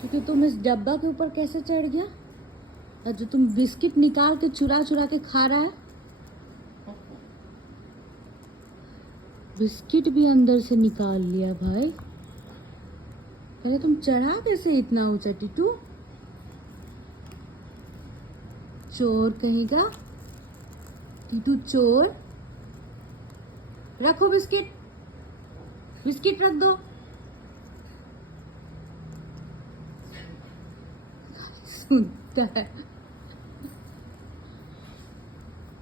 क्योंकि तुम इस डब्बा के ऊपर कैसे चढ़ गया? और जो तुम बिस्किट निकाल के चुरा चुरा के खा रहा है, बिस्किट भी अंदर से निकाल लिया भाई। पहले तुम चढ़ा कैसे इतना ऊंचा टीटू? चोर कहेगा, टीटू चोर। रखो बिस्किट, बिस्किट रख दो। सुनता है।